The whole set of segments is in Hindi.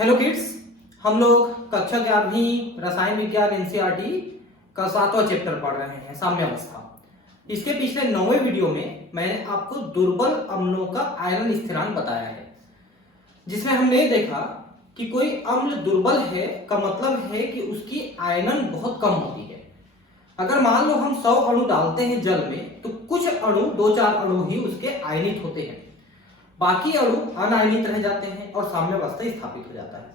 हेलो किड्स, हम लोग कक्षा 11वीं रसायन विज्ञान एनसीईआरटी का 7वां चैप्टर पढ़ रहे हैं साम्यावस्था। इसके पिछले 9वें वीडियो में मैंने आपको दुर्बल अम्लों का आयरन स्थिरांक बताया है, जिसमें हमने देखा कि कोई अम्ल दुर्बल है का मतलब है कि उसकी आयनन बहुत कम होती है। अगर मान लो हम 100 अणु डालते हैं जल में, तो कुछ अणु 2-4 अणु ही उसके आयनित होते हैं, बाकी अणु अनायनित रह जाते हैं और साम्यावस्था स्थापित हो जाता है।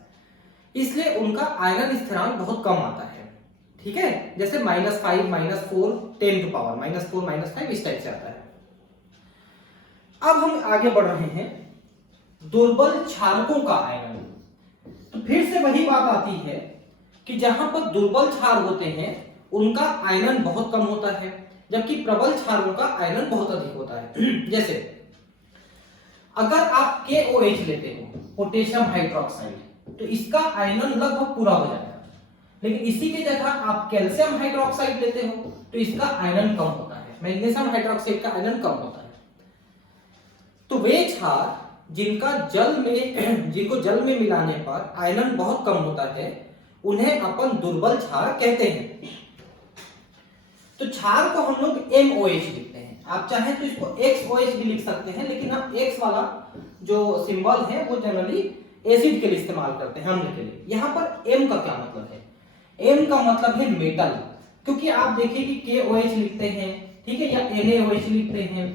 इसलिए उनका आयरन स्थिरांक बहुत कम आता है। ठीक है, जैसे -5, -4, 10 टू पावर -4, -5 इस टाइप से आता है। अब हम आगे बढ़ रहे हैं दुर्बल क्षारकों का आयरन। तो फिर से वही बात आती है कि जहां पर दुर्बल क्षार होते हैं उनका आयरन बहुत कम होता है, जबकि प्रबल क्षारों का आयरन बहुत अधिक होता है। जैसे अगर आप KOH लेते हो, पोटेशियम हाइड्रोक्साइड, तो इसका आयनन लगभग पूरा हो जाएगा। लेकिन इसी की जगह आप कैल्शियम हाइड्रोक्साइड लेते हो तो इसका आयनन कम होता है, मैग्नीशियम हाइड्रोक्साइड का आयनन कम होता है। तो वे क्षार जिनको जल में मिलाने पर आयनन बहुत कम होता है, उन्हें अपन दुर्बल क्षार कहते हैं। तो क्षार को हम लोग MOH लिखते हैं। आप चाहें तो इसको XOH भी लिख सकते हैं, लेकिन हम X वाला जो सिंबल है वो जनरली एसिड के लिए इस्तेमाल करते हैं, अम्ल के लिए। यहाँ पर M का क्या मतलब है? M का मतलब है मेटल, क्योंकि आप देखिए कि KOH लिखते हैं, ठीक है, या NaOH लिखते हैं,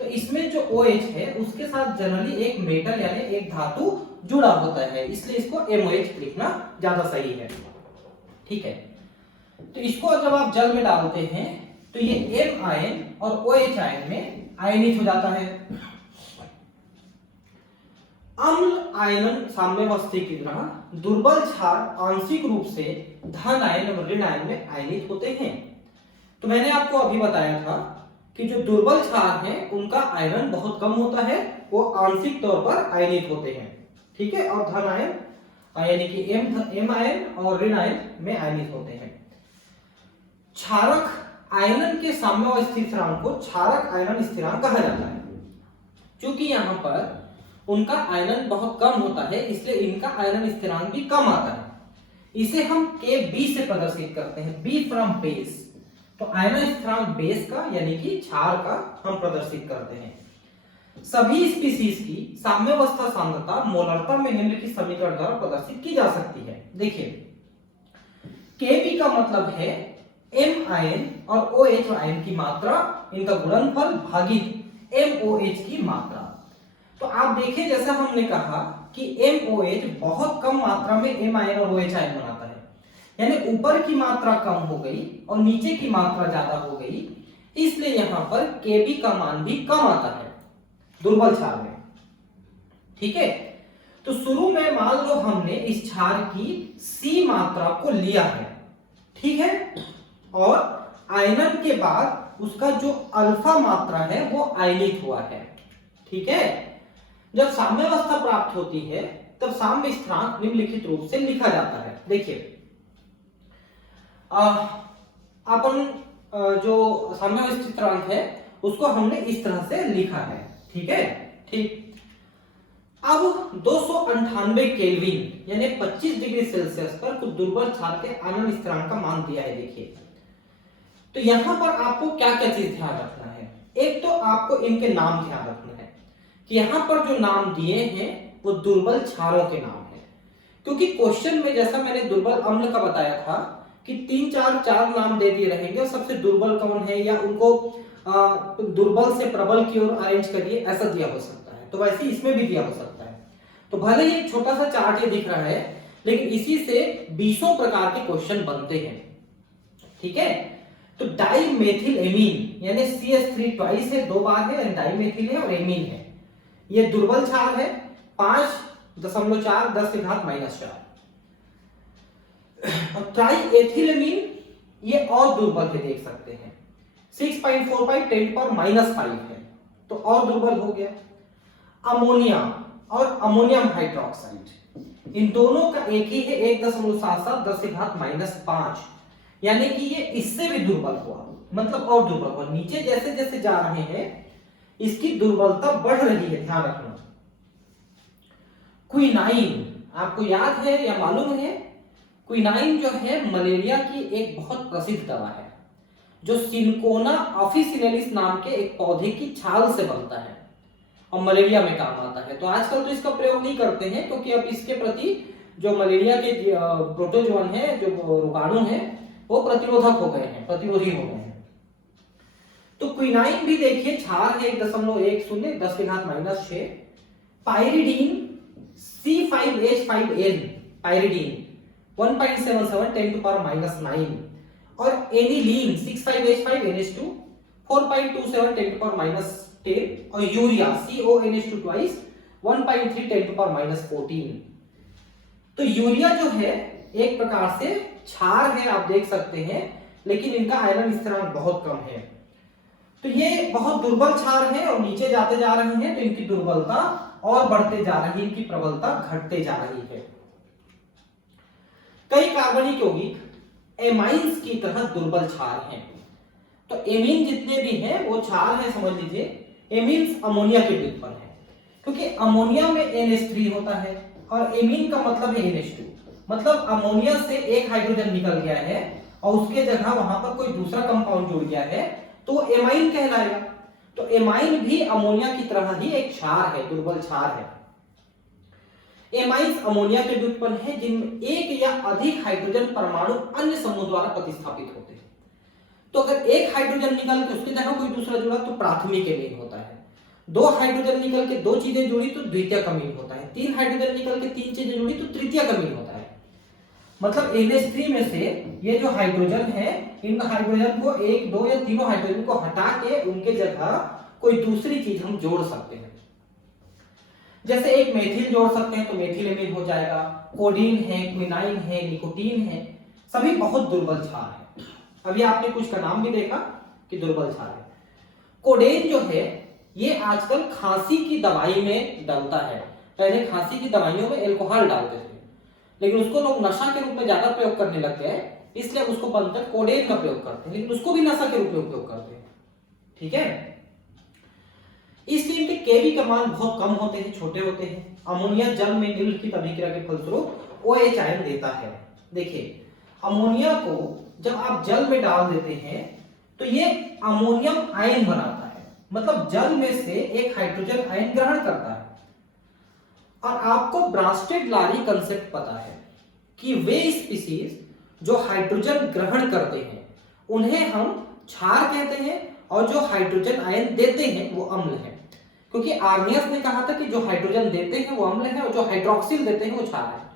तो इसमें जो OH है उसके साथ जनरली एक मेटल यानी एक धातु जुड़ा होता है, इसलिए इसको MOH लिखना ज्यादा सही है। ठीक है, तो इसको जब आप जल में डालते हैं तो ये M आयन और OH आयन में आयनित हो जाता है। अम्ल आयनन साम्यावस्थी की तरह दुर्बल क्षार आंशिक रूप से धन आयन और ऋण आयन में आयनित होते हैं। तो मैंने आपको अभी बताया था कि जो दुर्बल क्षार हैं उनका आयरन बहुत कम होता है, वो आंशिक तौर पर आयनित होते हैं। ठीक है, और धन आयन यानी कि M आयन और ऋण आयन में आयनित होते हैं। क्षारक आयनन के साम्यावस्थी स्थिरांक को क्षारक आयनन स्थिरांक कहा जाता है। क्योंकि यहाँ पर उनका आयनन बहुत कम होता है, इसलिए इनका आयनन स्थिरांक भी कम आता है। इसे हम KB से प्रदर्शित करते हैं, B फ्रॉम बेस। तो आयनन स्थिरांक बेस का यानी कि क्षार का हम प्रदर्शित करते हैं। सभी स्पीशीज की साम्यावस्था सांद्रता मोलरता में निम्नलिखित समीकरण द्वारा प्रदर्शित की जा सकती है। देखिए, KB का मतलब है M आयन और OH आयन की मात्रा, इनका गुणनफल भागित MOH की मात्रा। तो आप देखिए, जैसा हमने कहा कि MOH बहुत कम मात्रा में M आयन और OH आयन बनाता है, यानी ऊपर की मात्रा कम हो गई और नीचे की मात्रा ज्यादा हो गई, इसलिए यहां पर KB का मान भी कम आता है दुर्बल क्षार में। ठीक है, तो शुरू में मान लो हमने इस क्षार की C मात्रा को लिया है, ठीक है, और आयनन के बाद उसका जो अल्फा मात्रा है वो आयनित हुआ है। ठीक है, जब साम्यावस्था प्राप्त होती है तब साम्य स्थिरांक निम्नलिखित रूप से लिखा जाता है। देखिए, अपन जो साम्यावस्था स्थिरांक है उसको हमने इस तरह से लिखा है। ठीक है, ठीक। अब 298 केल्विन यानी 25 डिग्री सेल्सियस पर कुछ दुर्बल क्षार के आयनन स्थिरांक का मान दिया है। देखिए, तो यहां पर आपको क्या क्या चीज ध्यान रखना है। एक तो आपको इनके नाम ध्यान रखना है कि यहां पर जो नाम दिए हैं वो दुर्बल क्षारों के नाम है, क्योंकि क्वेश्चन में जैसा मैंने दुर्बल अम्ल का बताया था कि 3-4 नाम दे दिए रहेंगे और सबसे दुर्बल कौन है या उनको दुर्बल से प्रबल की ओर अरेंज करिए, ऐसा दिया हो सकता है। तो वैसे इसमें भी दिया हो सकता है। तो भले ही एक छोटा सा चार्ट ये दिख रहा है, लेकिन इसी से 20 प्रकार के क्वेश्चन बनते हैं। ठीक है, तो डाइमेथिल एमीन यानी CH3 ट्वाइस है, 2 बार है, डाइमेथिल है और एमीन है, ये दुर्बल क्षार है, 5.4 10 की घात -4। ट्राइएथिलेमीन ये और दुर्बल है, देख सकते हैं, 6.45 10 पर -5 है, तो और दुर्बल हो गया। अमोनिया और अमोनियम हाइड्रोक्साइड, इन दोनों का एक ही है, 1.77 10 की घात -5, यानी कि ये इससे भी दुर्बल हुआ, मतलब और दुर्बल हुआ। नीचे जैसे जैसे जा रहे हैं इसकी दुर्बलता बढ़ रही है, ध्यान रखना। क्विनाइन आपको याद है या मालूम है, क्विनाइन जो है मलेरिया की एक बहुत प्रसिद्ध दवा है जो सिंकोना ऑफिसिनेलिस नाम के एक पौधे की छाल से बनता है और मलेरिया में काम आता है। तो आजकल तो इसका प्रयोग नहीं करते हैं क्योंकि अब इसके प्रति जो मलेरिया के प्रोटोजोन है, जो रोगाणु है, वो प्रतिरोधक हो गए हैं, प्रतिरोधी हो गए हैं। तो क्विनाइन भी देखिए क्षार है 1.10 10 की घात -6, pyridine C5H5N pyridine 1.77 10 to power -9 और एनिलीन 65H5NH2 4.27 10 to power -10 और urea CONH2 twice 1.3 10 to power -14। तो यूरिया जो है एक प्रकार से क्षार है, आप देख सकते हैं, लेकिन इनका आयरन स्थिरांक बहुत कम है। तो ये बहुत दुर्बल क्षार है और नीचे जाते जा रहे हैं तो इनकी दुर्बलता और बढ़ते जा रही है, इनकी प्रबलता घटते जा रही है। कई कार्बनिक यौगिक एमाइंस की तरह दुर्बल क्षार हैं। तो एमीन जितने भी हैं वो क्षार है, समझ लीजिए। एमीन्स अमोनिया के व्युत्पन्न है क्योंकि अमोनिया में NH3 होता है और एमीन का मतलब है NH2, मतलब अमोनिया से एक हाइड्रोजन निकल गया है और उसके जगह वहां पर कोई दूसरा कंपाउंड जुड़ गया है तो वो एमाइन कहलाएगा। तो एमाइन भी अमोनिया की तरह ही एक क्षार है, दुर्बल क्षार है। एमाइंस अमोनिया के व्युत्पन्न है जिनमें एक या अधिक हाइड्रोजन परमाणु अन्य समूह द्वारा प्रतिस्थापित होते हैं। तो अगर एक हाइड्रोजन निकल के उसकी जगह कोई दूसरा जुड़ा तो प्राथमिक एमीन होता है। दो हाइड्रोजन निकल के दो चीजें जुड़ी तो द्वितीयक अमीन होता है। तीन हाइड्रोजन निकल के तीन चीजें जुड़ी तो तृतीयक अमीन होता है। मतलब NH3 में से ये जो हाइड्रोजन है, इन हाइड्रोजन को एक, दो या तीनों हाइड्रोजन को हटा के उनके जगह कोई दूसरी चीज हम जोड़ सकते हैं। जैसे एक मेथिल जोड़ सकते हैं तो मेथिल एमीन हो जाएगा। कोडीन है, क्विनाइन है, निकोटीन है, सभी बहुत दुर्बल क्षार है। अभी आपने कुछ का नाम भी देखा कि दुर्बल क्षार है। कोडेन जो है ये आजकल खांसी की दवाई में डलता है। पहले खांसी की दवाइयों में एल्कोहल डालते थे, लेकिन उसको लोग नशा के रूप में ज्यादा प्रयोग करने लग गए, इसलिए उसको बनकर कोडेन का प्रयोग करते हैं, लेकिन उसको भी नशा के रूप में उपयोग करते हैं। ठीक है, इसलिए इनके केबी का मान बहुत कम होते हैं, छोटे होते हैं। अमोनिया जल में निम्नलिखित अभिक्रिया के फलस्वरूप OH आयन देता है। देखिए, अमोनिया को जब आप जल में डाल देते हैं तो ये अमोनियम आयन बनाता है, मतलब जल में से एक हाइड्रोजन आयन ग्रहण करता है। और आपको ब्रांस्टेड-लारी कंसेप्ट पता है कि वे स्पीशीज जो हाइड्रोजन ग्रहण करते हैं उन्हें हम क्षार कहते हैं और जो हाइड्रोजन आयन देते हैं वो अम्ल है। क्योंकि आर्नियस ने कहा था कि जो हाइड्रोजन देते हैं वो अम्ल है और जो हाइड्रोक्सिल देते हैं वो क्षार है।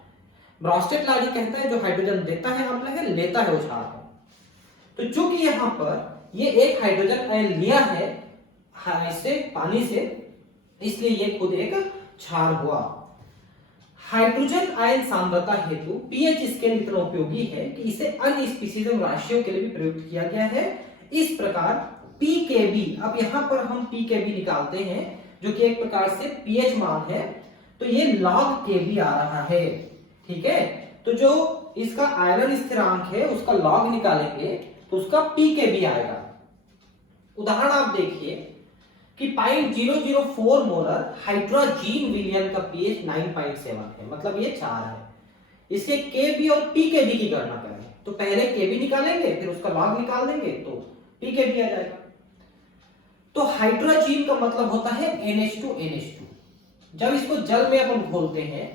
ब्रांस्टेड-लारी कहता है जो हाइड्रोजन देता है अम्ल है, लेता है वो क्षार है। तो चूंकि यहां पर ये एक हाइड्रोजन आयन लिया है इससे, पानी से, इसलिए ये खुद एक क्षार हुआ। हाइड्रोजन आयन सांद्रता हेतु पीएच स्केल इतना उपयोगी है कि इसे अन्य स्पीशीज एवं राशियों के लिए भी प्रयुक्त किया गया है। इस प्रकार पीकेबी, अब यहां पर हम पीकेबी निकालते हैं जो कि एक प्रकार से पीएच मान है, तो ये लॉग केबी आ रहा है। ठीक है, तो जो इसका आयरन स्थिरांक है उसका लॉग निकालेंगे तो उसका पीकेबी आएगा। उदाहरण आप देखिए कि 0.004 मोलर हाइड्रोजीन विलयन का पीएच 9.7 है, मतलब ये 4 है। इसके केबी और पीकेबी की गणना करें तो पहले केबी निकालेंगे फिर उसका लॉग निकाल देंगे तो पीकेबी आ जाएगा। तो हाइड्रोजीन का मतलब होता है NH2। जब इसको जल में अपन घोलते हैं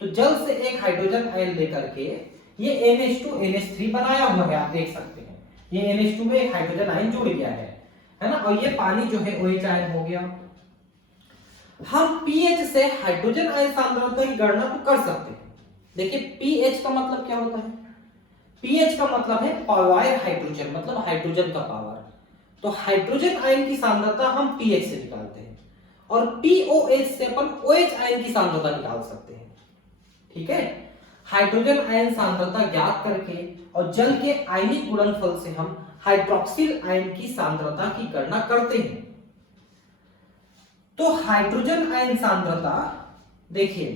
तो जल से एक हाइड्रोजन आयन लेकर के ये NH2NH3 बनाया हुआ है, आप देख सकते हैं। ये NH2 में एक हाइड्रोजन आयन जुड़ गया है ना, और ये पानी जो है OH आयन हो गया। हम pH से हाइड्रोजन आयन सांद्रता की गणना तो कर सकते हैं। देखिए pH का मतलब क्या होता है? pH का मतलब है पावर हाइड्रोजन, मतलब हाइड्रोजन का पावर। तो हाइड्रोजन आयन की सांद्रता हम pH से निकालते हैं और POH से अपन OH आयन की सांद्रता निकाल सकते हैं। ठीक है, हाइड्रोजन आयन सांद्रता ज्ञात करके और जल के आयनिक गुणनफल से हम हाइड्रोक्सिल आयन की सांद्रता की गणना करते हैं। तो हाइड्रोजन आयन सांद्रता देखिए,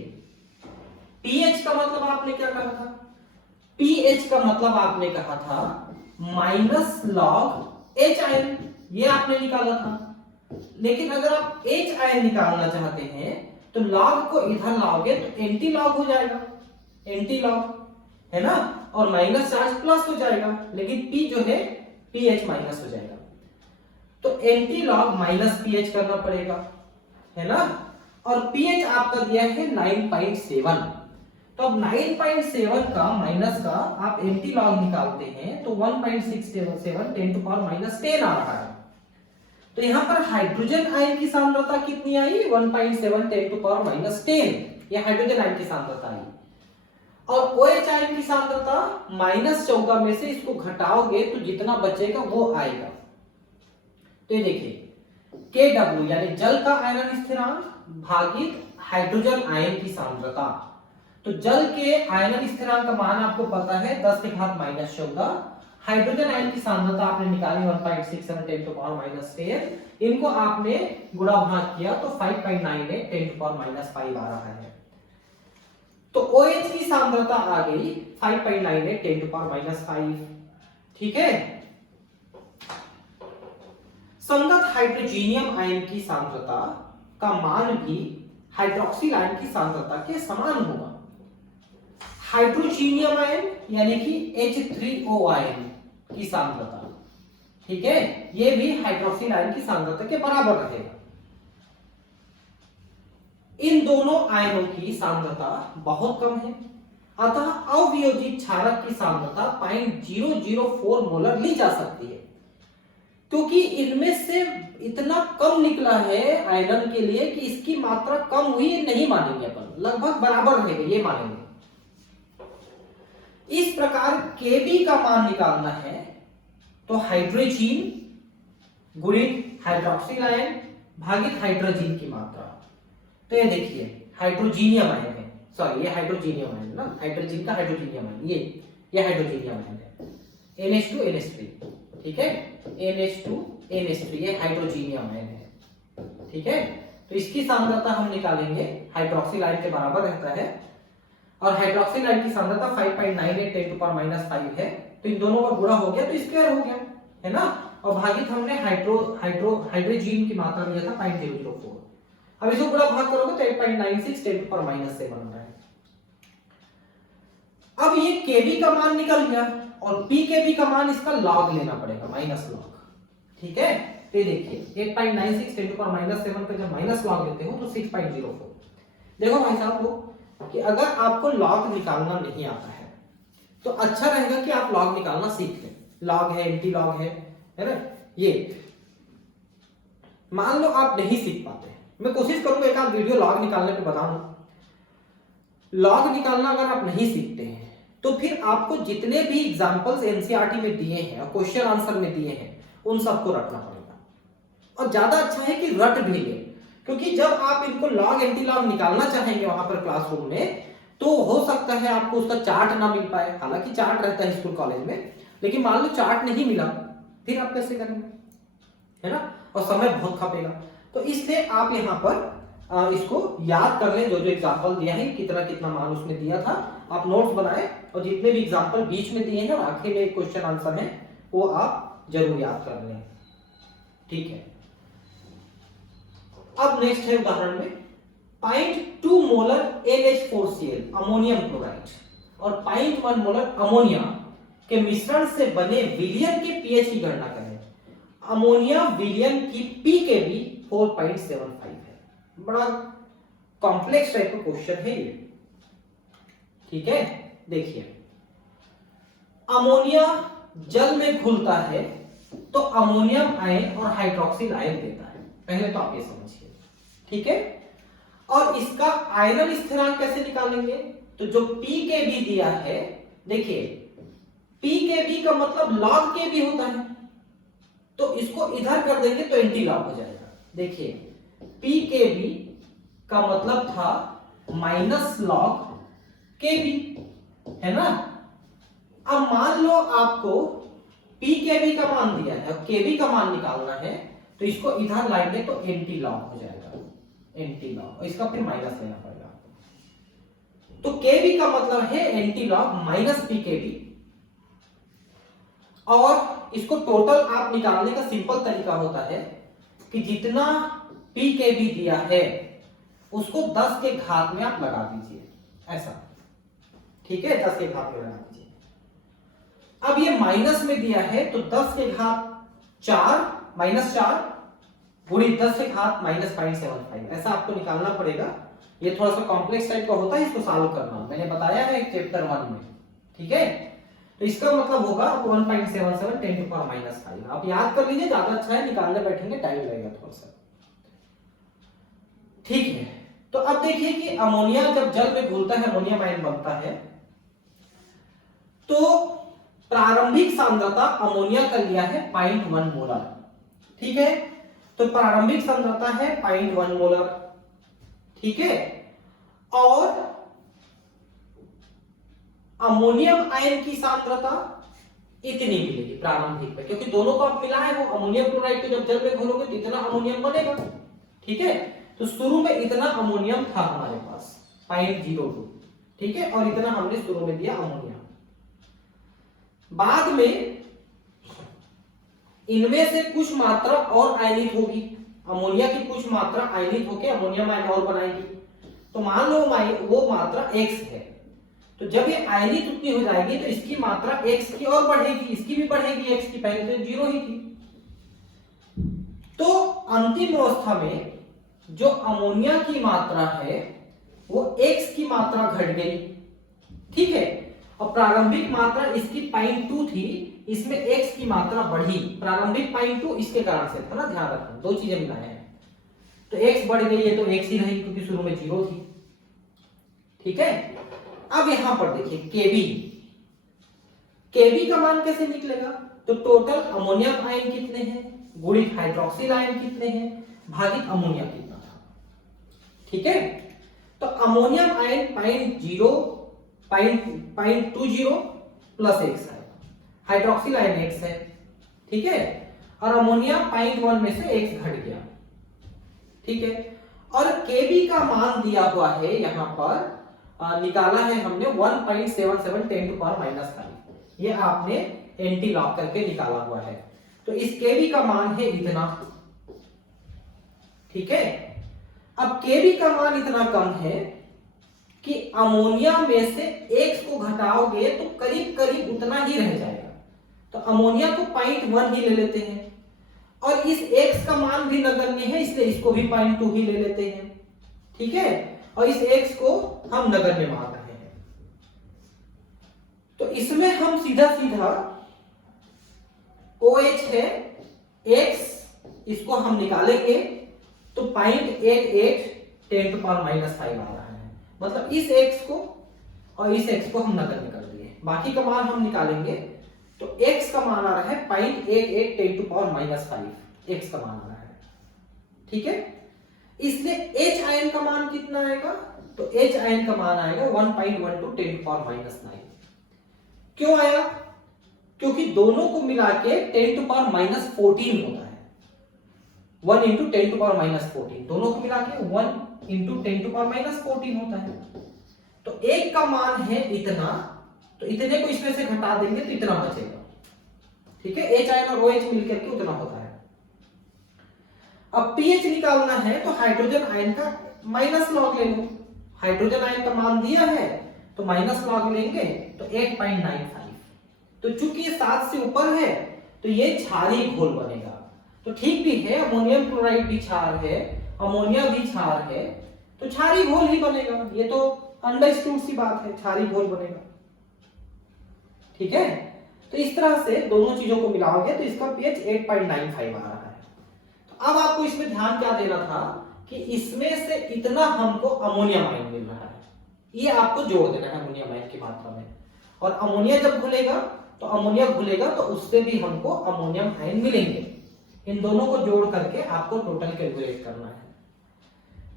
pH का मतलब आपने क्या कहा था? pH का मतलब आपने कहा था माइनस लॉग H आयन, ये आपने निकाला था। लेकिन अगर आप H आयन निकालना चाहते हैं तो लॉग को इधर लाओगे तो एंटी लॉग हो जाएगा, एंटी लॉग है ना, और माइनस चार्ज प्लस हो जाएगा, लेकिन P जो है पीएच माइनस हो जाएगा। तो एंटी लॉग माइनस पीएच करना पड़ेगा, है ना, और पीएच आपका दिया है 9.7। तो अब 9.7 का माइनस का आप एंटी लॉग निकालते हैं तो 1.677 10 टू पावर माइनस 10 आ रहा है। तो यहां पर हाइड्रोजन आयन की सांद्रता कितनी आई? 1.7 10 टू पावर माइनस 10, ये हाइड्रोजन आयन की सांद्रता आई। और OH आयन की सांद्रता -14 में से इसको घटाओगे तो जितना बचेगा वो आएगा। तो ये देखिए Kw यानी जल का आयनन स्थिरांक भागित हाइड्रोजन आयन की सांद्रता। तो जल के आयनन स्थिरांक का मान आपको पता है 10 के घात -14, हाइड्रोजन आयन की सांद्रता आपने निकाली 1.67 10 टू पावर -10, इनको आपने गुणा भाग किया तो 5.98 10 टू पावर -5 आ रहा है। तो OH की सांद्रता आ गई 5.98 10 टू पावर -5, ठीक है। संगत हाइड्रोजीनियम आयन की सांद्रता का मान भी हाइड्रोक्सिल आयन की सांद्रता के समान होगा। हाइड्रोजीनियम आयन यानी कि H3O आयन की सांद्रता, ठीक है, ये भी हाइड्रोक्सिल आयन की सांद्रता के बराबर रहेगा। इन दोनों आयनों की सांद्रता बहुत कम है, अतः अवियोजित क्षारक की सांद्रता 0.004 मोलर ली जा सकती है। क्योंकि इनमें से इतना कम निकला है आयरन के लिए कि इसकी मात्रा कम हुई नहीं मानेंगे अपन, लगभग बराबर रहेगा ये मानेंगे। इस प्रकार Kb का मान निकालना है तो हाइड्रोजीन गुणित हाइड्रोक्सिल आयन भागित हाइड्रोजीन की मात्रा। तो ये देखिए हाइड्रोजीनियम आयन है, सॉरी ये हाइड्रोजीनियम आयन ना, हाइड्रोजीन का हाइड्रोजीनियम आयन, ये हाइड्रोजीनियम आयन है NH2 NH3, ठीक है, NH2 NH3 ये हाइड्रोजीनियम आयन है, ठीक है। तो इसकी सांद्रता हम निकालेंगे, हाइड्रोक्सिल आयन के बराबर रहता है और हाइड्रोक्सिल आयन की सांद्रता 5.98 10 टू पावर -5 है। तो इन दोनों का गुणा हो गया तो स्क्वायर हो गया, है ना, और भागित हमने हाइड्रोजीन की मात्रा लिया था 0.004। अब इसको पूरा भाग करोगे तो 8.96 10 टू पावर -7 बन रहा है। अब ये Kb का मान निकल गया और Pkb का मान इसका लॉग लेना पड़ेगा, माइनस लॉग, ठीक है। तो ये देखिए 8.96 10 टू पावर -7 का जब माइनस लॉग लेते हो तो 6.04। देखो भाई साहब लोग कि अगर आपको लॉग निकालना नहीं आता है तो अच्छा रहेगा कि आप लॉग निकालना सीख लें। लॉग है, एंटी लॉग है ना, ये मान लो आप नहीं सीख पाते, मैं कोशिश करूंगा एक आध वीडियो लॉग निकालने पे बताऊं। लॉग निकालना अगर आप नहीं सीखते हैं तो फिर आपको जितने भी एग्जांपल्स एनसीईआरटी में दिए हैं और क्वेश्चन आंसर में दिए हैं उन सबको रटना पड़ेगा। और ज्यादा अच्छा है कि रट भी ले, क्योंकि जब आप इनको लॉग एंटी लॉग निकालना चाहेंगे वहां पर क्लासरूम में तो हो सकता है आपको उसका चार्ट ना मिल पाए। हालांकि चार्ट रहता है स्कूल कॉलेज में, लेकिन मान लो चार्ट नहीं मिला फिर आप कैसे करेंगे, है ना, और समय बहुत खपेगा। तो इसलिए आप यहाँ पर इसको याद कर लें, जो जो एग्जाम्पल दिया है कितना कितना मान उसमें दिया था, आप नोट्स बनाए और जितने भी एग्जाम्पल बीच में दिए हैं और आखिर में क्वेश्चन आंसर है वो आप जरूर याद कर लें, ठीक है। अब नेक्स्ट है उदाहरण में 0.2 मोलर NH4Cl अमोनियम क्लोराइड और 0.1 मोलर अमोनिया के मिश्रण से बने विलयन के पीएच की गणना करें। अमोनिया विलयन की Pkb 4.75 है। बड़ा कॉम्प्लेक्स टाइप का क्वेश्चन है ये, ठीक है। देखिए अमोनिया जल में घुलता है तो अमोनियम आयन और हाइड्रोक्सिल आयन देता है, पहले तो आप ये समझिए, ठीक है। और इसका आयनन स्थिरांक कैसे निकालेंगे? तो जो Pkb दिया है, देखिए Pkb का मतलब log Kb होता है, तो इसको इधर कर देंगे तो एंटी लॉग हो जाएगा। देखिए Pkb का मतलब था माइनस लॉग Kb, है ना। अब मान लो आपको Pkb का मान दिया है और Kb का मान निकालना है, तो इसको इधर लाएंगे तो एंटी लॉग हो जाएगा, एंटी लॉग, और इसका फिर माइनस लेना पड़ेगा। तो Kb का मतलब है एंटी लॉग माइनस Pkb, और इसको टोटल आप निकालने का सिंपल तरीका होता है कि जितना Pkb दिया है उसको 10 के घात में आप लगा दीजिए ऐसा, ठीक है, 10 के घात में लगा दीजिए। अब ये माइनस में दिया है तो 10 के घात 4 माइनस 4 गुणी 10 के घात माइनस 0.75 ऐसा आपको निकालना पड़ेगा। ये थोड़ा सा कॉम्प्लेक्स टाइप का होता है, इसको सॉल्व करना मैंने बताया है चैप्टर 1 में, ठीक है। तो इसका मतलब होगा 1.77 10 टू पावर माइनस 5। आप याद कर लीजिए, ज्यादा अच्छा है, निकालने बैठेंगे टाइम लगेगा थोड़ा सा, ठीक है। तो अब देखिए कि अमोनिया जब जल में घुलता है, अमोनियम आयन बनता है, तो प्रारंभिक सांद्रता अमोनिया का लिया है 0.1 मोलर, ठीक है। तो प्रारंभिक सांद्रता है 0.1 मोलर, ठीक है। और अमोनियम आयन की सांद्रता इतनी मिलेगी प्रारंभिक में, क्योंकि दोनों को आप मिलाए हो, अमोनियम क्लोराइड को जब जल में घोलोगे तो इतना अमोनियम बनेगा, ठीक है। तो शुरू में इतना अमोनियम था हमारे पास 0.02, ठीक है, और इतना हमने शुरू में दिया अमोनिया। बाद में इनमें से कुछ मात्रा और आयनित होगी, अमोनिया की कुछ मात्रा आयनित होकर अमोनियम आयन और बनाएगी। तो मान लो वो मात्रा x है, तो जब ये आयनित उतनी हो जाएगी तो इसकी मात्रा x की और बढ़ेगी, इसकी भी बढ़ेगी x की, पहले तो 0 ही थी। तो अंतिम अवस्था में जो अमोनिया की मात्रा है वो x की मात्रा घट गई, ठीक है। और प्रारंभिक मात्रा इसकी 0.2 थी, इसमें x की मात्रा बढ़ी, प्रारंभिक 0.2 इसके कारण से था ना, ध्यान रखना, दो चीजें मिलाए हैं। तो x बढ़ गई है तो x ही रहेगी क्योंकि शुरू में 0 थी, ठीक है। अब यहां पर देखिए Kb का मान कैसे निकलेगा? तो टोटल अमोनियम आयन कितने हैं गुणित हाइड्रोक्सिल आयन कितने हैं भागित अमोनिया कितना था, ठीक है। तो अमोनियम आयन 0.20 प्लस x है, हाइड्रोक्सिल आयन x है, ठीक है, और अमोनिया 0.1 में से x घट गया, ठीक है। और Kb का मान दिया हुआ है यहां पर, निकाला है हमने 1.77 10 टू पावर माइनस 5, ये आपने एंटी लॉग करके निकाला हुआ है। तो इस Kb का मान है इतना, ठीक है। अब Kb का मान इतना कम है कि अमोनिया में से x को घटाओगे तो करीब करीब उतना ही रह जाएगा। तो अमोनिया को 0.1 ही ले लेते हैं, और इस x का मान भी नगण्य है इसलिए इसको भी 0.2 ही ले लेते हैं, ठीक है। और इस x को हम नगण्य मान रहे हैं, तो इसमें हम सीधा सीधा OH है x, इसको हम निकालेंगे तो 0.88 10 टू पावर माइनस 5 आ रहा है। मतलब इस x को और इस x को हम नगण्य कर दिए, बाकी का मान हम निकालेंगे तो x का मान आ रहा है 0.88 10 टू पावर माइनस 5, x का मान आ रहा है, ठीक है। इसलिए H आयन का मान कितना आएगा? तो H आयन का मान आएगा 1.12 10 टू पावर माइनस 9। क्यों आया? क्योंकि दोनों को मिला के 10 टू पावर माइनस 14 होता है, 1 इंटू 10 टू पावर माइनस 14, दोनों को मिला के 1 इंटू 10 टू पावर माइनस 14 होता है। तो एक का मान है इतना, तो इतने को इसमें से घटा देंगे तो इतना बचेगा, ठीक है। H आयन और OH मिलकर के उतना होता है। अब pH निकालना है तो हाइड्रोजन आयन का माइनस लॉग ले लो, हाइड्रोजन आयन का मान दिया है तो माइनस लॉग लेंगे तो 8.95। तो चूंकि ये 7 से ऊपर है तो ये क्षारीय घोल बनेगा। तो ठीक भी है, अमोनियम क्लोराइड भी क्षार है, अमोनिया भी क्षार है, तो क्षारीय घोल ही बनेगा, ये तो अंडरस्टूड सी बात है, क्षारीय घोल बनेगा, ठीक है। तो इस तरह से दोनों चीजों को मिलाओगे तो इसका pH 8.95 आ रहा है। तो अब आपको इसमें ध्यान क्या देना था कि इसमें से इतना हमको अमोनियम आयन मिल रहा है, ये आपको जोड़ देना है अमोनियम आयन की मात्रा में। और अमोनिया जब घुलेगा तो उससे भी हमको अमोनियम आयन मिलेंगे। इन दोनों को जोड़ करके आपको टोटल कैलकुलेट करना है।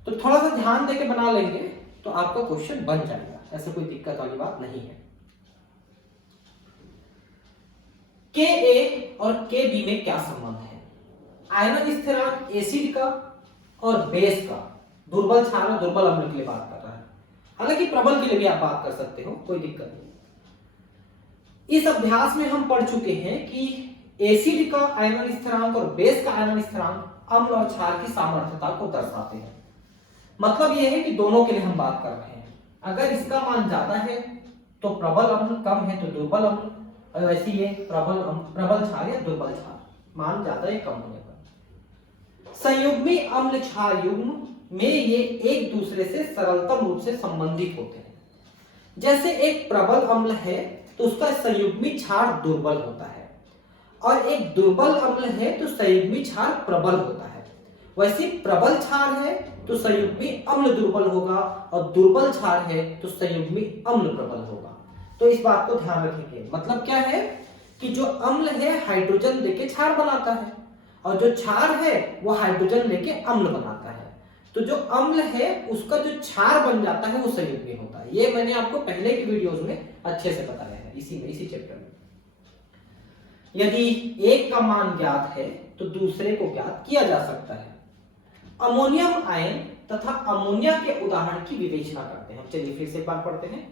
तो थोड़ा सा ध्यान देके बना लेंगे तो आपका क्वेश्चन बन जाएगा, ऐसे कोई दिक्कत वाली बात नहीं है। Ka और Kb में क्या संबंध है? आयनन स्थिरांक एसिड का और बेस का, दुर्बल क्षार और दुर्बल अम्ल के लिए बात कर रहा है, हालांकि प्रबल के लिए भी आप बात कर सकते हो, कोई दिक्कत नहीं। इस अभ्यास में हम पढ़ चुके हैं कि एसिड का आयनन स्थिरांक और बेस का आयनन स्थिरांक अम्ल और क्षार की सामर्थ्यता को दर्शाते हैं। मतलब ये है कि दोनों के लिए हम बात कर रहे हैं। अगर इसका मान ज्यादा है तो प्रबल अम्ल, कम है तो दुर्बल अम्ल, और वैसे ये प्रबल क्षार या दुर्बल क्षार, मान ज्यादा या कम होने पर। संयुग्मी अम्ल क्षार युग्म में ये एक दूसरे से सरलतम रूप से संबंधित होते हैं। जैसे एक प्रबल अम्ल है तो उसका संयुग्मी क्षार दुर्बल होता है, और एक दुर्बल अम्ल है तो संयुग्मी क्षार प्रबल होता है। वैसे प्रबल क्षार है तो संयुग्मी अम्ल दुर्बल होगा, और दुर्बल क्षार है तो संयुग्मी अम्ल प्रबल होगा। तो इस बात को ध्यान रखेंगे। मतलब क्या है कि जो अम्ल है हाइड्रोजन लेके क्षार बनाता है, और जो क्षार है वो हाइड्रोजन लेके अम्ल बनाता है। तो जो अम्ल है उसका जो क्षार बन जाता है वो संयुग्मी होता है। ये मैंने आपको पहले की वीडियोस में अच्छे से बताया है, इसी चैप्टर में। यदि एक का मान ज्ञात है तो दूसरे को ज्ञात किया जा सकता है। अमोनियम आयन तथा अमोनिया के उदाहरण की विवेचना करते हैं। चलिए फिर से एक बार पढ़ते हैं।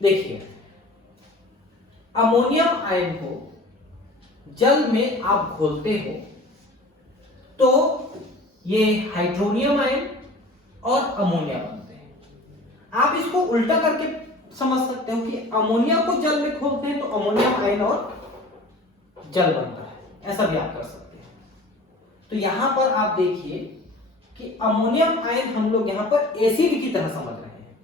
देखिए, अमोनियम आयन को जल में आप घोलते हो तो ये हाइड्रोनियम आयन और अमोनिया बनते हैं। आप इसको उल्टा करके समझ सकते हो कि अमोनिया को जल में घोलते हैं तो अमोनियम आयन और जल बनता है, ऐसा भी आप कर सकते हैं। तो यहां पर आप देखिए कि अमोनियम आयन हम लोग यहां पर एसिड की तरह समझ रहे हैं।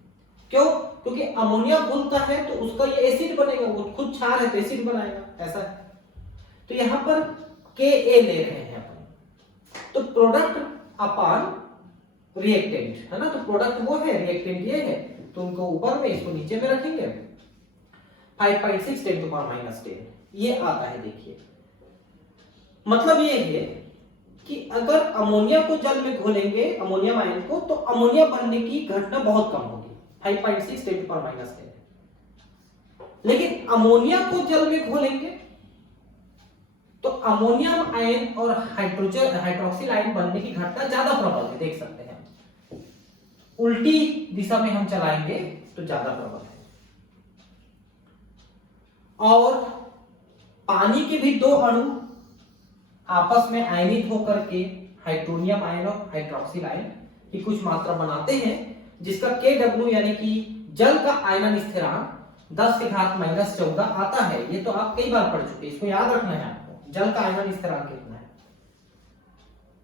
क्यों? क्योंकि अमोनिया घुलता है तो उसका ये एसिड बनेगा, वो खुद क्षार है तो एसिड बनाएगा, ऐसा है। तो यहां पर Ka ले रहे हैं अपन, तो प्रोडक्ट अपान रिएक्टेंट है ना, तो प्रोडक्ट वो है, रिएक्टेंट ये है, तो उनको ऊपर में इसको नीचे में रखेंगे। 5.6 10⁻⁻10 ये आता है। देखिए, मतलब ये है कि अगर अमोनिया को जल में घोलेंगे, अमोनियम आयन को, तो अमोनिया बनने की घटना बहुत कम होगी, 5.6 10⁻10। लेकिन अमोनिया को जल में घोलेंगे तो अमोनियम आयन और हाइड्रोक्सिल आयन बनने की घटना ज्यादा प्रबल है। देख सकते हैं, उल्टी दिशा में हम चलाएंगे तो ज्यादा प्रबल है। और पानी के भी दो अणु आपस में आयनित होकर के हाइड्रोनियम आयन और हाइड्रोक्सिल आयन की कुछ मात्रा बनाते हैं, जिसका Kw यानी कि जल का आयनन स्थिरांक 10⁻⁻14 आता है। ये तो आप कई बार पढ़ चुके, इसको याद रखना है आपको, जल का आयनन स्थिरांक कितना है।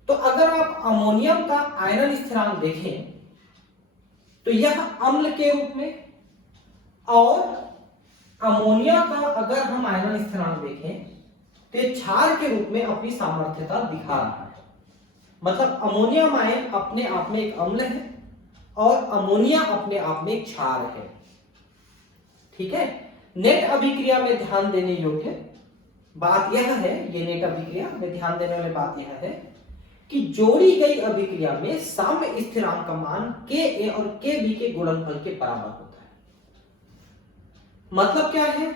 तो अगर आप अमोनियम का आयनन स्थिरांक देखें तो यह अम्ल के रूप में, और अमोनिया का अगर हम आयनन स्थिरांक देखें तो ये क्षार के रूप में अपनी सामर्थ्यता दिखा रहा है। मतलब अमोनियम आयन अपने आप में एक अम्ल है और अमोनिया अपने आप में एक क्षार है। ठीक है। नेट अभिक्रिया में ध्यान देने योग्य बात यह है, ये नेट अभिक्रिया में ध्यान देने वाली बात यह है कि जोड़ी गई अभिक्रिया में साम्य स्थिरांक का मान Ka और Kb के गुणनफल के बराबर होता है। मतलब क्या है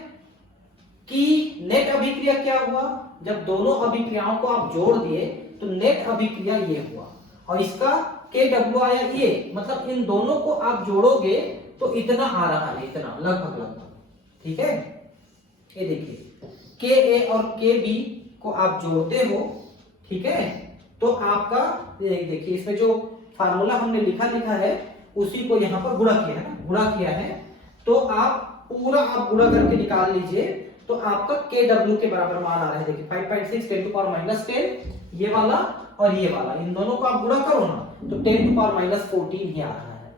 कि नेट अभिक्रिया क्या हुआ, जब दोनों अभिक्रियाओं को आप जोड़ दिए तो नेट अभिक्रिया ये हुआ, और इसका Kw आया ये, मतलब इन दोनों को आप जोड़ोगे तो इतना आ रहा है, इतना लगभग। ठीक है, ये देखिए Ka और Kb को आप जोड़ते हो, ठीक है, तो आपका देखिए इसमें जो फार्मूला हमने लिखा है उसी को यहाँ पर गुणा किया है ना, गुणा किया है, तो आप पूरा आप गुणा करके निकाल लीजिए तो आपका Kw के बराबर मान आ रहा है। देखिए 5.6 10⁻10 ये वाला और ये वाला, इन दोनों को आप गुणा करो ना तो 10⁻14 ही आ रहा है।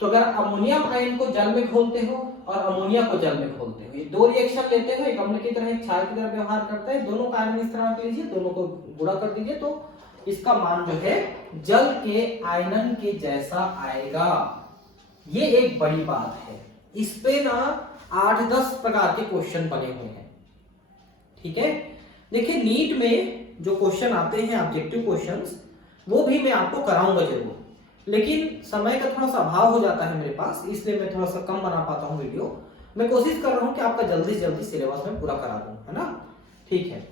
तो अगर अमोनियम आयन को जल में घोलते हो और अमोनिया को जल में घोलते हो, ये दो रिएक्शन लेते हो, एक अम्ल की तरह एक क्षार की तरह व्यवहार करता है, दोनों का आयनन स्थिरांक लीजिए, दोनों को गुणा कर दीजिए, तो इसका मान जो है जल के आयनन के जैसा आएगा। ये एक बड़ी बात है, इस पे ना 8-10 प्रकार के क्वेश्चन बने हुए हैं। ठीक है, देखिए नीट में जो क्वेश्चन आते हैं ऑब्जेक्टिव क्वेश्चंस, वो भी मैं आपको कराऊंगा जरूर, लेकिन समय का थोड़ा सा अभाव हो जाता है मेरे पास, इसलिए मैं थोड़ा सा कम बना पाता हूं वीडियो। मैं कोशिश कर रहा हूं कि आपका जल्दी से जल्दी सिलेबस में पूरा करा दूं, है ना। ठीक है,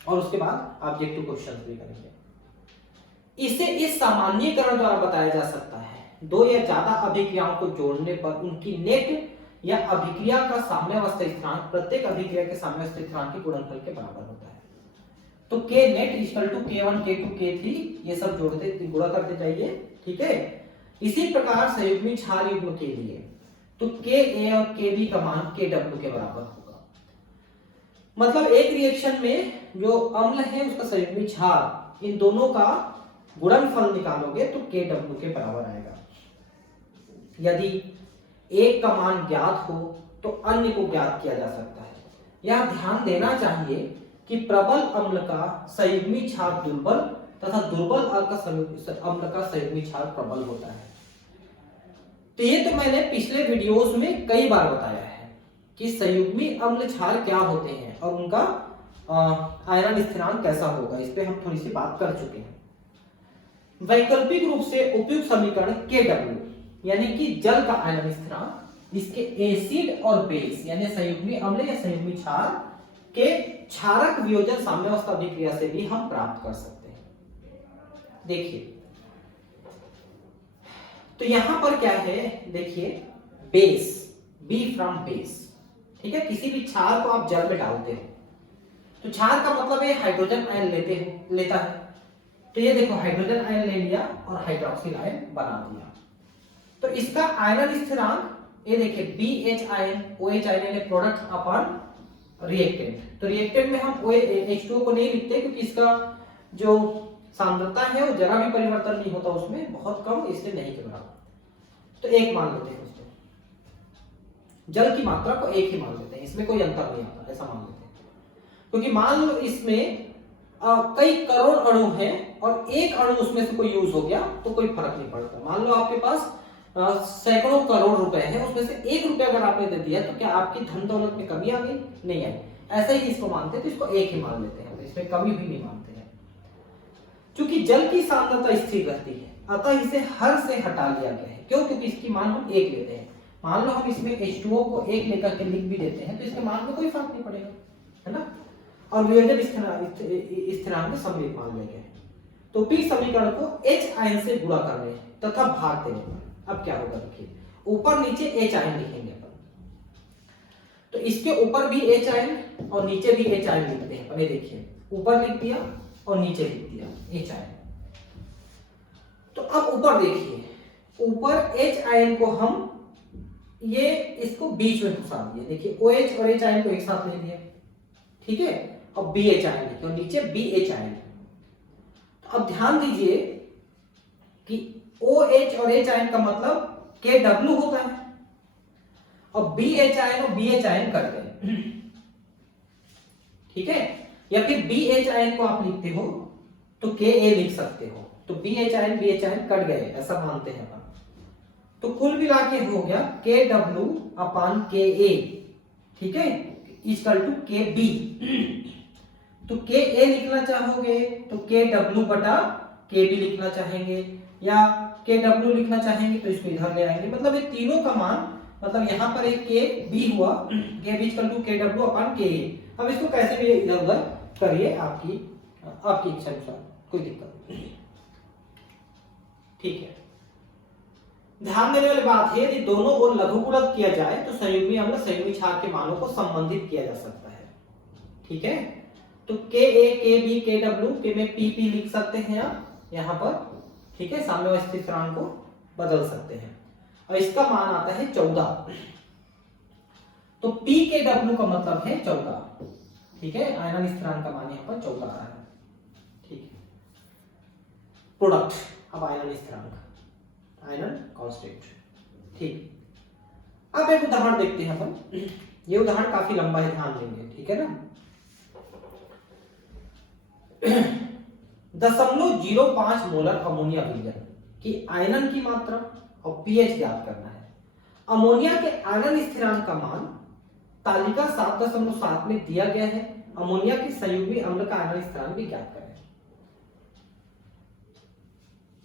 और उसके बाद ऑब्जेक्टिव क्वेश्चन भी करेंगे। इसे इस सामान्यीकरण द्वारा बताया जा सकता है, दो या ज्यादा अभिक्रियाओं को जोड़ने पर उनकी नेट या अभिक्रिया का साम्यावस्था स्थिरांक प्रत्येक अभिक्रिया के साम्यावस्था स्थिरांक के गुणनफल के बराबर होता है। तो के net equal to K1 K2 K3 ये सब जोड़ते गुणा करते जाइए, ठीक है। इसी प्रकार संयुग्मी क्षार युग्म के लिए तो Ka और Kb का मान Kw के बराबर होगा। मतलब एक रिएक्शन में जो अम्ल है उसका संयुग्मी क्षार, इन दोनों का गुणनफल निकालोगे तो Kw के बराबर आएगा। यदि एक का मान ज्ञात हो तो अन्य को ज्ञात किया जा सकता है। यह ध्यान देना चाहिए कि प्रबल अम्ल का संयुग्मी क्षार दुर्बल तथा दुर्बल अम्ल का संयुग्मी क्षार प्रबल होता है। तो ये तो मैंने पिछले वीडियोस में कई बार बताया है कि संयुग्मी अम्ल क्षार क्या होते हैं और उनका आयरन स्थिरांक कैसा होगा, इस पे हम थोड़ी सी बात कर चुके हैं। वैकल्पिक रूप से उपयुक्त समीकरण Kw यानी कि जल का आयरन स्थिरांक, इसके एसिड और बेस यानी संयुग्मी अम्ल या संयुग्मी क्षार के क्षारक वियोजन साम्यावस्था अभिक्रिया से भी हम प्राप्त कर सकते हैं। देखिए तो यहां पर क्या है, देखिए बेस, बी फ्रॉम बेस, ठीक है। किसी भी क्षार को आप जल में डालते हो तो क्षार का मतलब है हाइड्रोजन आयन लेता है। तो ये देखो हाइड्रोजन आयन ले लिया और हाइड्रोक्सिल आयन बना दिया। तो इसका आयरन स्थिरांक ये देखिए BH आयन OH आयन यानी प्रोडक्ट अपॉन रिएक्टेंट। तो रिएक्टेंट में हम H2O को नहीं लिखते क्योंकि इसका जो सांद्रता है वो जरा भी परिवर्तन नहीं होता उसमें, बहुत कम, इसलिए नहीं के बराबर। तो एक मान लेते हैं उसको, जल की मात्रा को एक ही मान लेते हैं, इसमें कोई अंतर नहीं आता, ऐसा मान लेते हैं। क्योंकि मान लो इसमें कई करोड़ अणु हैं और एक अणु उसमें से कोई यूज हो गया तो कोई फर्क नहीं पड़ता। मान लो आपके पास सैकड़ों करोड़ रुपए हैं, उसमें से 1 रुपया अगर आपने दे दिया तो क्या आपकी धन दौलत में कमी आ गई? नहीं आई। ऐसे ही इसको मानते हैं, तो इसको एक ही मान लेते हैं, तो इसमें कमी भी नहीं मानते हैं। क्योंकि जल की सांद्रता स्थिर रहती है अतः इसे हर से हटा लिया गया है। क्यों? क्योंकि इसकी मान हम एक लेते हैं। मान लो हम इसमें H2O को एक लेकर के लिख भी देते हैं तो इसके मान में कोई फर्क नहीं पड़ेगा, है ना। और वियोजन स्थिरांक में सम्मिलित मान लिया गया है। तो पी समीकरण को H आयन से गुणा कर रहे हैं तथा भाग देने पर अब क्या होगा, देखिए ऊपर नीचे H आयन लिखेंगे अपन, तो इसके ऊपर भी H आयन और नीचे भी H आयन लिखते हैं। पहले देखिए ऊपर लिख दिया और नीचे लिख दिया H आयन। तो अब ऊपर देखिए, ऊपर H आयन को हम ये इसको बीच में घुसा दिए, देखिए OH और H आयन को एक साथ ले लिया, ठीक है, और BH आयन लिखे और नीचे BH आयन। तो अब ध्यान दीजिए कि OH और H आयन का मतलब KW होता है और BH आयन और BH आयन कट गए, ठीक है। या फिर BH आयन को आप लिखते हो तो Ka लिख सकते हो, तो BH ion BH ion cut गए ऐसा मानते हैं अपन। तो कुल मिला के हो गया KW अपान Ka, ठीक है, इक्वल टू Kb। तो Ka लिखना चाहोगे तो KW बटा Kb लिखना चाहेंगे, या KW लिखना चाहेंगे तो इसको इधर ले आएंगे। मतलब ये तीनों का मान, मतलब यहाँ पर एक Kb हुआ, Kb equal to KW upon Ka। अब इसको कैसे भी इधर उधर करिए, आपकी इच्छा अनुसार, कोई दिक्कत नहीं, ठीक है। ध्यान देने वाली बात है, यदि दोनों ओर लघुगुणक किया जाए तो संयुग्मी अम्ल संयुग्मी क्षार के मानों को संबंधित किया जा सकता है, ठीक है। तो Ka Kb Kw के में Pp लिख सकते हैं आप यहाँ पर, ठीक है, साम्यावस्था स्थिरांक को बदल सकते हैं और इसका मान आता है 14। तो Pkw का मतलब है 14, ठीक है, आयरन स्थिरांक का मान यहाँ पर 14 आ रहा है, ठीक है। प्रोडक्ट, अब आयरन स्थिरांक, आयरन कांस्टेंट, ठीक। अब एक उदाहरण देखते हैं अपन, ये उदाहरण काफी लंबा है, ध्यान देंगे, ठीक है ना। 0.05 मोलर अमोनिया विलयन की आयरन की मात्रा और पीएच ज्ञात करना है। अमोनिया के आयरन स्थिरांक का मान तालिका 7.7 में दिया गया है। अमोनिया के संयुग्मी अम्ल का आयरन स्थिरांक भी ज्ञात करें।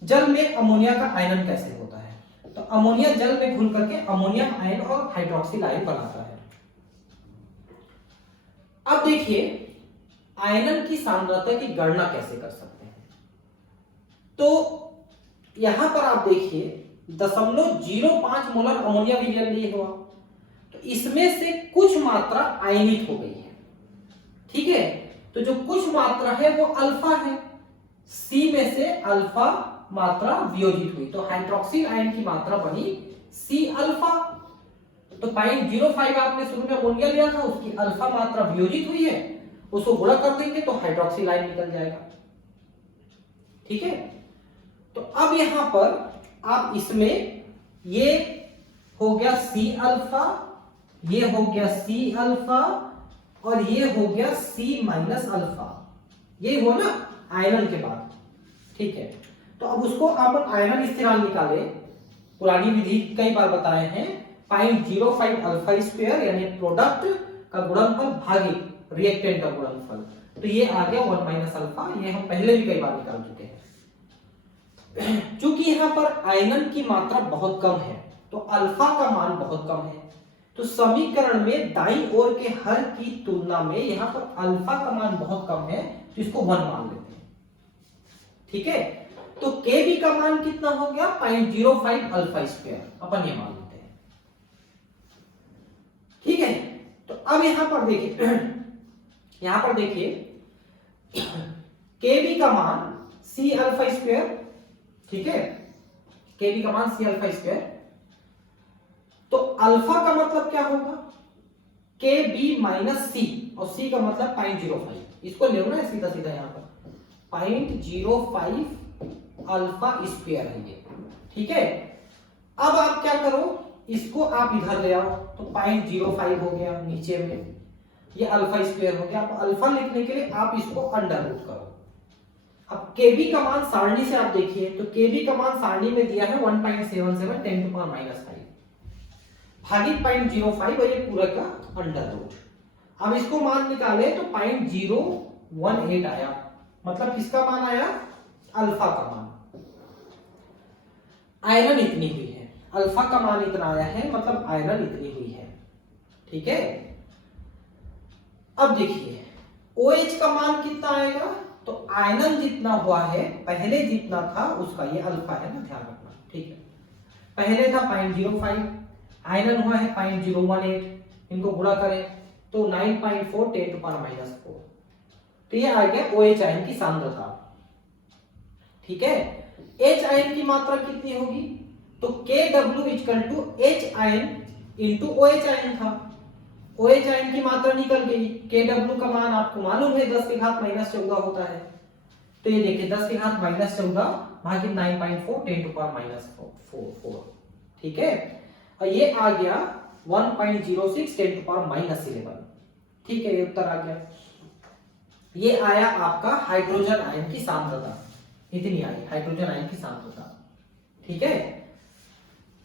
जल में अमोनिया का आयनन कैसे होता है? तो अमोनिया जल में घुल करके अमोनियम आयन और हाइड्रोक्सिल आयन बनाता है। अब देखिए आयनन की सांद्रता की गणना कैसे कर सकते हैं। तो यहां पर आप देखिए 0.05 मोलर अमोनिया विलयन लिए हुआ, तो इसमें से कुछ मात्रा आयनित हो गई है, ठीक है। तो जो कुछ मात्रा है वो अल्फा है, C में से अल्फा मात्रा वियोजित हुई, तो हाइड्रोक्सिल आयन की मात्रा बनी C अल्फा। तो 0.05 आपने शुरू में अमोनिया लिया था, उसकी अल्फा मात्रा वियोजित हुई है, उसको गुणा कर देंगे तो हाइड्रोक्सिल आयन निकल जाएगा। ठीक है, तो अब यहां पर आप इसमें ये हो गया C अल्फा, ये हो गया C अल्फा और ये हो गया C माइनस अल्फा, ये हो ना आयनन के बाद। ठीक है, तो अब उसको आप आयनन स्थिरांक निकाले, पुरानी विधि कई बार बताए हैं, 0.05 अल्फा स्क्वायर यानी प्रोडक्ट का गुणनफल भागित रिएक्टेंट का गुणनफल, तो ये आ गया 1 माइनस अल्फा, ये हम पहले भी कई बार निकाल चुके हैं। चूंकि यहां पर आयनन की मात्रा बहुत कम है तो अल्फा का मान बहुत कम है, तो समीकरण में दाईं ओर के हर की तुलना में यहां पर अल्फा का मान बहुत कम है, तो इसको 1 मान लेते हैं। ठीक है, तो Kb का मान कितना हो गया 0.05 अल्फा स्क्वायर, अपन ये मान लेते हैं। ठीक है, तो अब यहां पर देखिए Kb का मान C अल्फा स्क्वायर, ठीक है, Kb का मान C अल्फा स्क्वायर, तो अल्फा का मतलब क्या होगा Kb माइनस C, और C का मतलब 0.05, इसको ले लो ना सीधा सीधा यहां पर 0.05 अल्फा स्क्वायर है ये। ठीक है, अब आप क्या करो, इसको आप इधर ले आओ, तो 0.05 हो गया नीचे में, ये अल्फा स्क्वायर हो गया। अब अल्फा लिखने के लिए आप इसको अंडर रूट करो। अब Kb का मान सारणी से आप देखिए, तो Kb का मान सारणी में दिया है 1.77 10 टू पावर -5 भागित 0.05 और ये पूरा का अंडर रूट। अब इसको मान निकाले तो 0.018 आया, मतलब किसका मान आया, अल्फा का मान। आयरन इतनी हुई है, अल्फा का मान इतना आया है, मतलब आयरन इतनी हुई है। ठीक है, अब देखिए OH का मान कितना आएगा, तो आयरन जितना हुआ है पहले जितना था उसका, ये अल्फा है ना, ध्यान रखना। ठीक है, पहले था 0.05, आयरन हुआ है 0.018, इनको गुणा करें तो 9.4 10 टू पावर -4, तो ये आ गया OH आयन की सांद्रता। ठीक है, H आयन की मात्रा कितनी होगी, तो Kw equal to H ion into OH ion था, OH आयन की मात्रा निकल गई। Kw का मान आपको मालूम है 10 की घात -14 होता है, तो ये देखिए 10 की घात -14 भागित 9.4 10 टू पावर -4। ठीक है, और ये आ गया 1.06 10 टू पावर -11। ठीक है, ये उत्तर आ गया। ये आया आपका हाइड्रोजन आयन की सांद्रता, इतनी आई हाइड्रोजन आयन की सांद्रता। ठीक है,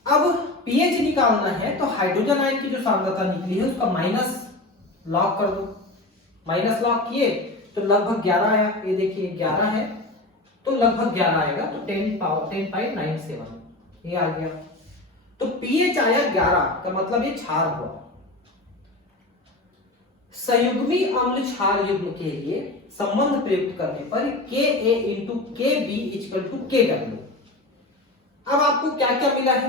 अब पीएच निकालना है, तो हाइड्रोजन आयन की जो सांद्रता निकली है उसका माइनस लॉग कर दो। माइनस लॉग किए तो लगभग 11 आया, ये देखिए 11 है तो लगभग 11 आएगा, तो 10.97 ये आ गया। तो पीएच आया 11 का मतलब ये क्षार हुआ। संयुग्मी अम्ल क्षार युग्म के लिए संबंध प्रयुक्त करने पर Ka into Kb equal to Kw। अब आपको क्या क्या मिला है,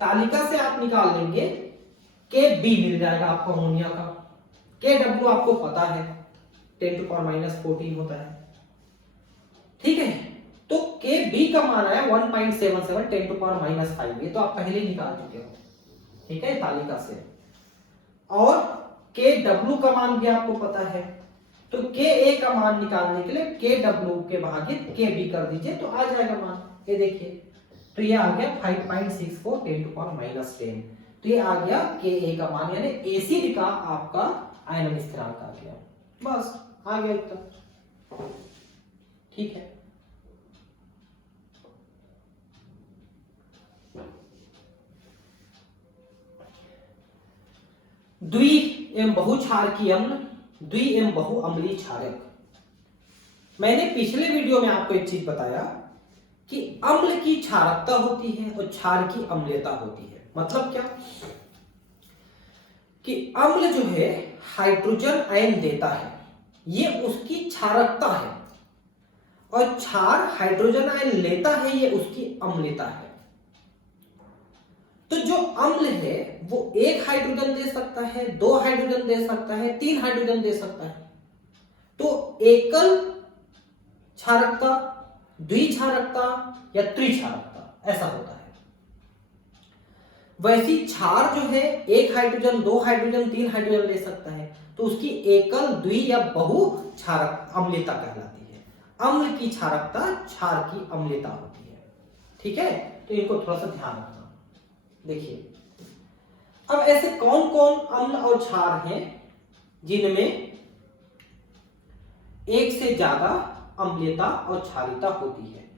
तालिका से आप निकाल लेंगे, Kb मिल जाएगा आपको अमोनिया का, Kw आपको पता है 10 टू पावर -14 होता है। ठीक है, तो Kb का मान आया 1.77 10 टू पावर -5, ये तो आप पहले ही निकाल चुके हो। ठीक है, तालिका से। और Kw का मान भी आपको पता है, तो Ka का मान निकालने के लिए Kw के भागित Kb कर दीजिए तो आ जाएगा मान। ये देखिए, तो ये आ गया 5.64 10 टू पावर -10, तो ये आ गया Ka का मान, यानी एसिड का आपका आयनन स्थिरांक आ गया। बस आ गया उत्तर। ठीक है, द्वि एवं बहुक्षारकीय अम्ल, द्वि एवं बहुअम्लीय क्षारक। मैंने पिछले वीडियो में आपको एक चीज बताया कि अम्ल की क्षारकता होती है और क्षार की अम्लीयता होती है। मतलब क्या कि अम्ल जो है हाइड्रोजन आयन देता है, ये उसकी क्षारकता है, और क्षार हाइड्रोजन आयन लेता है, ये उसकी अम्लीयता है। तो जो अम्ल है वो 1 हाइड्रोजन दे सकता है, 2 हाइड्रोजन दे सकता है, 3 हाइड्रोजन दे सकता है। तो एकल क्षारकता, द्विक्षारकता या त्रिक्षारकता ऐसा होता है। वैसी क्षार जो है एक हाइड्रोजन, दो हाइड्रोजन, तीन हाइड्रोजन ले सकता है, तो उसकी एकल, द्वि या बहु क्षारक अम्लता कहलाती है। अम्ल की क्षारकता क्षार की अम्लता होती है। ठीक है, तो इनको थोड़ा सा ध्यान रखना। देखिए अब ऐसे कौन कौन अम्ल और क्षार हैं जिनमें एक से ज्यादा अम्लता और क्षारीयता होती है।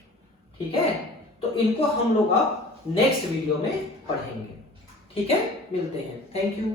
ठीक है, तो इनको हम लोग अब नेक्स्ट वीडियो में पढ़ेंगे। ठीक है, मिलते हैं। Thank you.